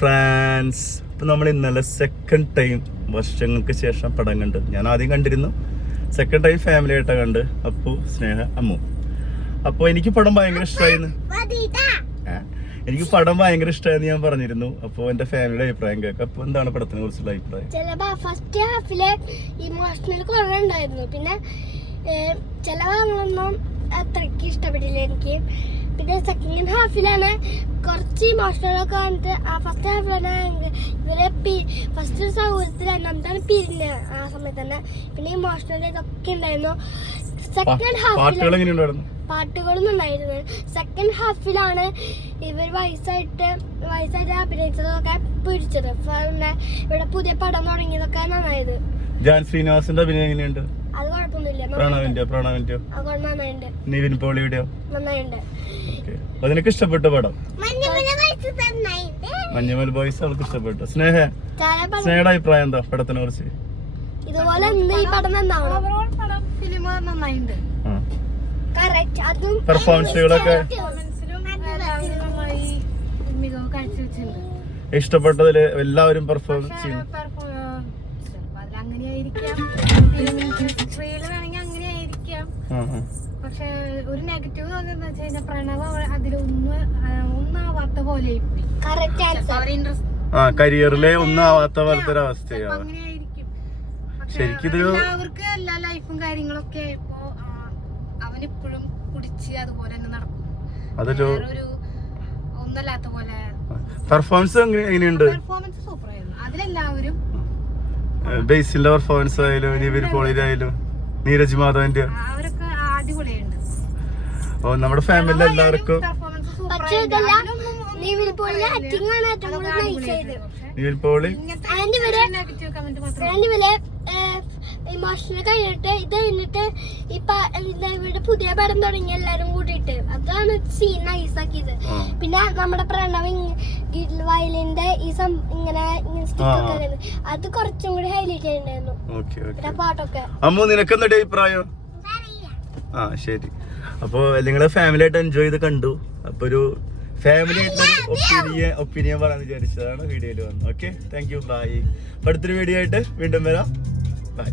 France. ഇപ്പം നമ്മൾ ഇന്നലെ സെക്കൻഡ് ടൈം വർഷങ്ങൾക്ക് ശേഷം പടം കണ്ട്. ഞാൻ ആദ്യം കണ്ടിരുന്നു, സെക്കൻഡ് ടൈം ഫാമിലി ആയിട്ടാണ് കണ്ട്. അപ്പു, സ്നേഹ, അമ്മു. അപ്പോൾ എനിക്ക് പടം ഭയങ്കര ഇഷ്ടമായിരുന്നു. എനിക്ക് പടം ഭയങ്കര ഇഷ്ടമായെന്ന് ഞാൻ പറഞ്ഞിരുന്നു. അപ്പോൾ എൻ്റെ ഫാമിലിയുടെ അഭിപ്രായം കേൾക്കാം. അപ്പോൾ എന്താണ് പടത്തിനെ കുറിച്ചുള്ള അഭിപ്രായം? ഫസ്റ്റ് ഹാഫില് ഇമോഷണൽ കുറേ ഉണ്ടായിരുന്നു. പിന്നെ ചില ഭാഗങ്ങളൊന്നും അത്രയ്ക്ക് ഇഷ്ടപ്പെട്ടില്ല എനിക്ക്. പിന്നെ സെക്കൻഡ് ഹാഫിലാണ് കുറച്ച് ഇമോഷണലൊക്കെ വന്നിട്ട്. ഫസ്റ്റ് ഹാഫിലാണ് ഇവരെ ഫസ്റ്റ് സൗഹൃദത്തിലാണ് എന്താണ് പിരിഞ്ഞ ആ സമയത്ത് തന്നെ. പിന്നെ ഇമോഷണൽ ഇതൊക്കെ ഉണ്ടായിരുന്നു. സെക്കൻഡ് ഹാഫിൽ പാട്ടുകളൊന്നും ഉണ്ടായിരുന്നു. സെക്കൻഡ് ഹാഫിലാണ് ഇവർ വയസ്സായിട്ട് അഭിനയിച്ചതൊക്കെ പിടിച്ചത്. ഇവിടെ പുതിയ പടം തുടങ്ങിയതൊക്കെ നന്നായത്. ജാൻ ശ്രീനിവാസിന്റെ അഭിനയം എങ്ങനെയുണ്ട്? അത് കുഴപ്പമൊന്നുമില്ല. നിവിൻ പോളിയുടെയോ? നന്നായിട്ടുണ്ട്. അതിനൊക്കെ ഇഷ്ടപ്പെട്ട പടം മഞ്ഞുമൽ ബോയ്സ് അവൾക്ക് ഇഷ്ടപ്പെട്ടു. സ്നേഹയുടെ അഭിപ്രായം എന്താ പടത്തിനെ കുറിച്ച്? ഇതുപോലെ ഈ പടം ഫിലിം നന്നായിട്ടുണ്ട്. പെർഫോമൻസുകളൊക്കെ ഇഷ്ടപ്പെട്ടതില് എല്ലാവരും പെർഫോമൻസ് ചെയ്യുന്നു. പക്ഷെ ഒരു നെഗറ്റീവ് തോന്നുന്നത് വെച്ച് കഴിഞ്ഞാൽ പ്രണവ് ഒന്നാവാത്ത പോലെ കരിയറിലെ ഒന്നാവാത്ത പോലത്തെ ഒരു അവസ്ഥയാണ്. ശരിക്കും എല്ലാവർക്കും എല്ലാ ലൈഫും കാര്യങ്ങളൊക്കെ ഇപ്പോ അവനിപ്പോഴും കുടിച്ച് അതുപോലെ തന്നെ നടക്കും. അതൊരു ഒന്നല്ലാത്ത പോലെ. പെർഫോമൻസ് എങ്ങനെയുണ്ട്? പെർഫോമൻസ് സൂപ്പർ ആയിരുന്നു. അതിലെല്ലാവരും ബേസിന്റെ പെർഫോമൻസ് ആയാലും നിവിൻ പോളിയിലായാലും നീരജ് മാധവന്റെ അവരൊക്കെ അടിപൊളിയുണ്ട്. ഓ, നമ്മുടെ ഫാമിലിയിൽ എല്ലാവർക്കും നിവിൻ പോളി ഇമോഷണൽ കഴിഞ്ഞിട്ട് ഇത് കഴിഞ്ഞിട്ട് ഇവിടെ പുതിയ പടം തുടങ്ങി എല്ലാരും കൂടിയിട്ട്. അതാണ് സീൻ നൈസാക്കിയത്. പിന്നെ നമ്മുടെ പ്രണവ് വയലിന്റെ ഈ ഇങ്ങനെ അത് കുറച്ചും കൂടി ഹൈലൈറ്റ് ചെയ്യണ്ടായിരുന്നു. പാട്ടൊക്കെ. അമ്മു, നിനക്ക് എന്താ അഭിപ്രായം? ശരി. അപ്പൊ നിങ്ങള് ഫാമിലി ആയിട്ട് എൻജോയ് ചെയ്ത് കണ്ടു. അപ്പൊ ഒരു ഫാമിലി ആയിട്ടുള്ള ഒപ്പീനിയൻ പറയാൻ വിചാരിച്ചതാണ് വീഡിയോയിൽ വന്നത്. Okay, thank you, bye. അടുത്തൊരു വീഡിയോ ആയിട്ട് വീണ്ടും വരാം. ബൈ.